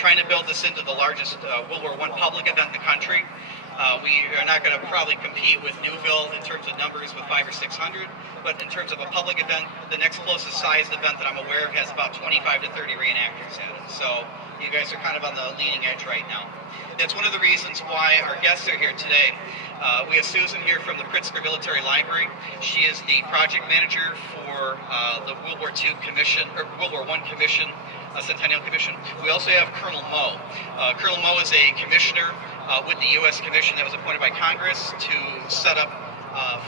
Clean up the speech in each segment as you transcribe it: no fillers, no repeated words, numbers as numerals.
trying to build this into the largest World War I public event in the country. We are not going to probably compete with Newville in terms of numbers with 500 or 600, but in terms of a public event, the next closest sized event that I'm aware of has about 25 to 30 reenactors at it. So you guys are kind of on the leading edge right now. That's one of the reasons why our guests are here today. We have Susan here from the Pritzker Military Library. She is the project manager for the World War II Commission, or World War I Commission, Centennial Commission. We also have Colonel Moe. Colonel Moe is a commissioner with the U.S. Commission that was appointed by Congress to set up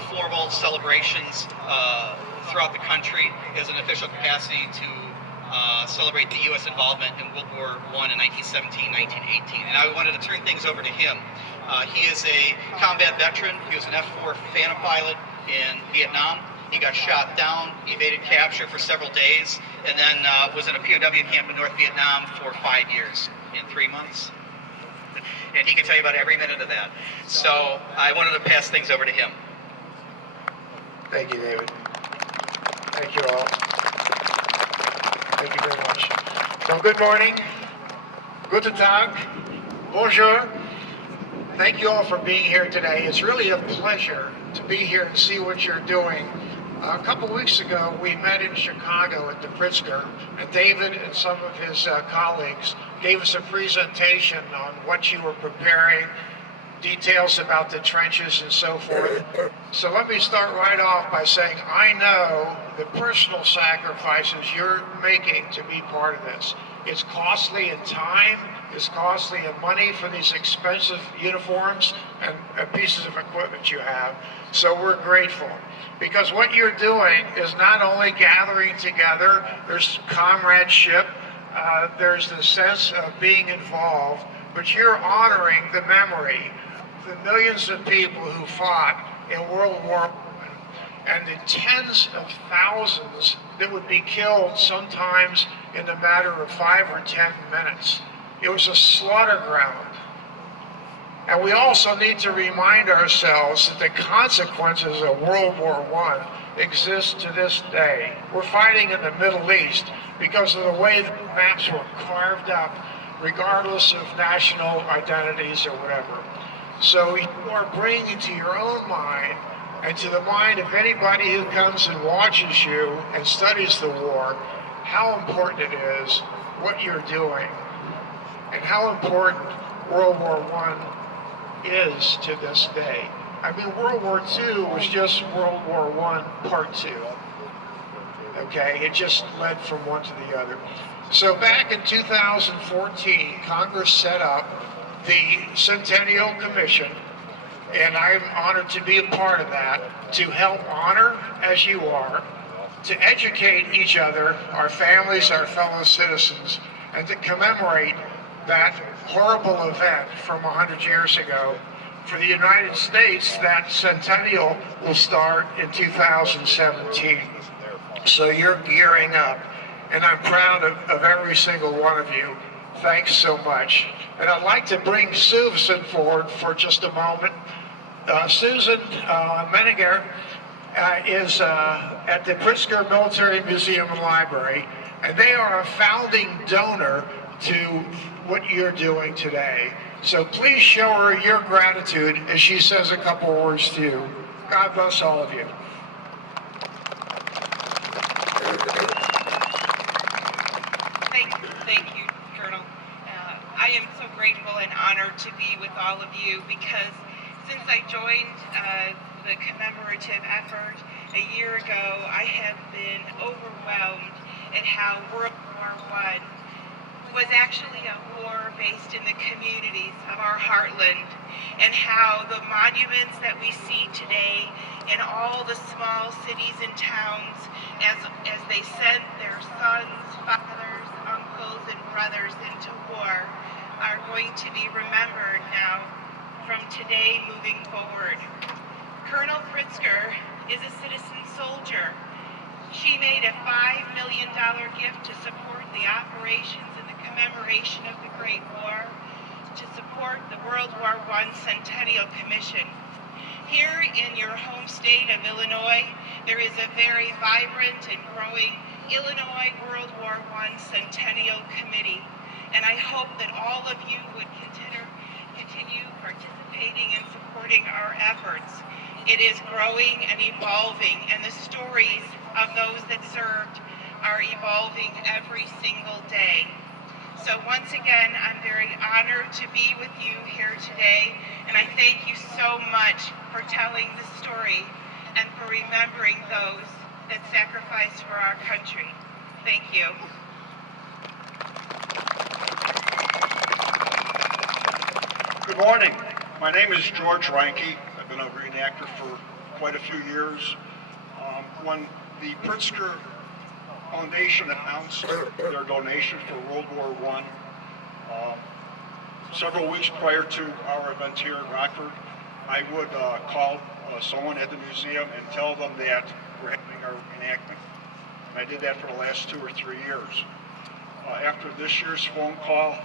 formal celebrations throughout the country as an official capacity to celebrate the U.S. involvement in World War I in 1917, 1918. And I wanted to turn things over to him. He is a combat veteran. He was an F-4 Phantom pilot in Vietnam. He got shot down, evaded capture for several days, and then was in a POW camp in North Vietnam for 5 years in 3 months. And he can tell you about every minute of that. So I wanted to pass things over to him. Thank you, David. Thank you all. Thank you very much. So good morning. Guten Tag. Bonjour. Thank you all for being here today. It's really a pleasure to be here and see what you're doing. A couple weeks ago, we met in Chicago at the Pritzker, and David and some of his colleagues gave us a presentation on what you were preparing, details about the trenches and so forth. So let me start right off by saying I know the personal sacrifices you're making to be part of this. It's costly in time, it's costly in money for these expensive uniforms and pieces of equipment you have. So we're grateful. Because what you're doing is not only gathering together, there's comradeship, there's the sense of being involved, but you're honoring the memory of the millions of people who fought in World War I and the tens of thousands that would be killed sometimes in a matter of 5 or 10 minutes. It was a slaughter ground. And we also need to remind ourselves that the consequences of World War I exist to this day. We're fighting in the Middle East because of the way the maps were carved up, regardless of national identities or whatever. So you are bringing to your own mind and to the mind of anybody who comes and watches you and studies the war, how important it is, what you're doing, and how important World War I is to this day. I mean, World War II was just World War I Part 2. Okay, it just led from one to the other. So back in 2014, Congress set up the Centennial Commission, and I'm honored to be a part of that, to help honor, as you are, to educate each other, our families, our fellow citizens, and to commemorate that horrible event from 100 years ago. For the United States, that centennial will start in 2017. So you're gearing up, and I'm proud of every single one of you. Thanks so much. And I'd like to bring Susan forward for just a moment. Susan Mennenga is at the Pritzker Military Museum and Library, and they are a founding donor to what you're doing today. So please show her your gratitude as she says a couple words to you. God bless all of you. Thank you, Colonel. I am so grateful and honored to be with all of you because since I joined the commemorative effort a year ago, I have been overwhelmed at how World War I was actually a war based in the communities of our heartland, and how the monuments that we see today in all the small cities and towns as they sent their sons, fathers, uncles, and brothers into war are going to be remembered now from today moving forward. Colonel Pritzker is a citizen soldier. She made a $5 million gift to support the operations and the commemoration of the Great War, to support the World War I Centennial Commission. Here in your home state of Illinois, there is a very vibrant and growing Illinois World War I Centennial Committee. and I hope that all of you would continue participating and supporting our efforts. It is growing and evolving, and the stories of those that served are evolving every single day. So once again, I'm very honored to be with you here today, and I thank you so much for telling the story and for remembering those that sacrificed for our country. Thank you. Good morning. My name is George Reinke. I've been a reenactor for quite a few years. When the Pritzker Foundation announced their donation for World War I, several weeks prior to our event here in Rockford, I would call someone at the museum and tell them that we're having our reenactment. And I did that for the last 2 or 3 years. After this year's phone call,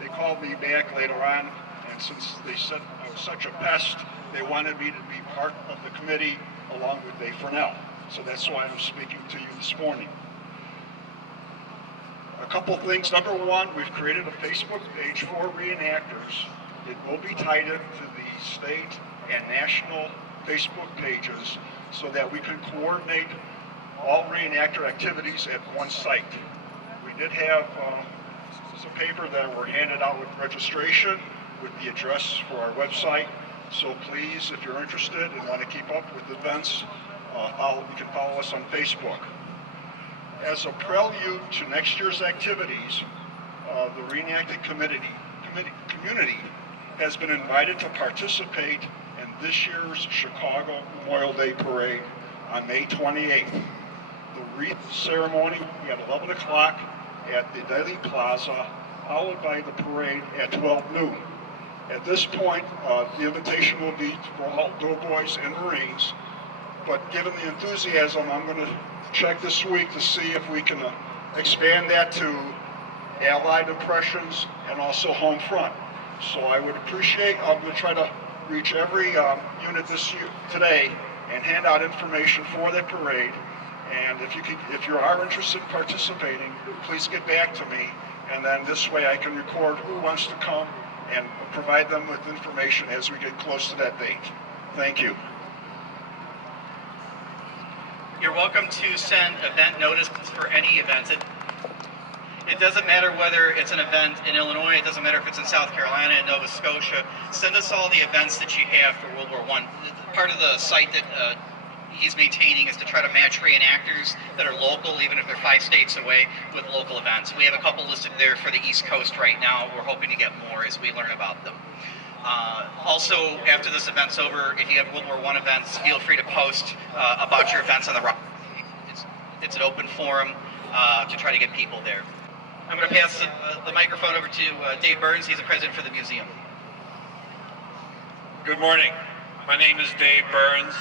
they called me back later on, and since they said I was such a pest, they wanted me to be part of the committee along with Dave Furnell. So that's why I'm speaking to you this morning. A couple things. Number one, we've created a Facebook page for reenactors. It will be tied into the state and national Facebook pages so that we can coordinate all reenactor activities at one site. We did have some paper that were handed out with registration with the address for our website. So please, if you're interested and want to keep up with events, you can follow us on Facebook. As a prelude to next year's activities, the reenacting community has been invited to participate in this year's Chicago Memorial Day Parade on May 28th. The wreath ceremony will be at 11 o'clock at the Daily Plaza, followed by the parade at 12 noon. At this point, the invitation will be for all doughboys and Marines, but given the enthusiasm, I'm going to check this week to see if we can expand that to Allied impressions and also home front. So I would appreciate, I'm going to try to reach every unit today and hand out information for the parade. And if you are interested in participating, please get back to me, and then this way I can record who wants to come and provide them with information as we get close to that date. Thank you. You're welcome to send event notices for any events. It doesn't matter whether it's an event in Illinois, it doesn't matter if it's in South Carolina, in Nova Scotia. Send us all the events that you have for World War I. Part of the site that he's maintaining is to try to match reenactors that are local, even if they're 5 states away, with local events. We have a couple listed there for the East Coast right now. We're hoping to get more as we learn about them. Also, after this event's over, if you have World War I events, feel free to post about your events on the Rockford. It's an open forum to try to get people there. I'm going to pass the microphone over to Dave Byrnes. He's the president for the museum. Good morning. My name is Dave Byrnes.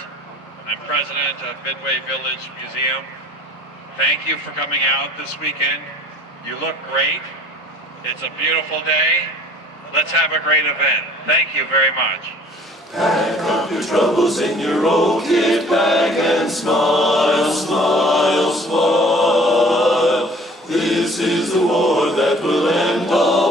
I'm president of Midway Village Museum. Thank you for coming out this weekend. You look great. It's a beautiful day. Let's have a great event. Thank you very much. Pack up your troubles in your old kit bag and smile, smile, smile. This is the war that will end all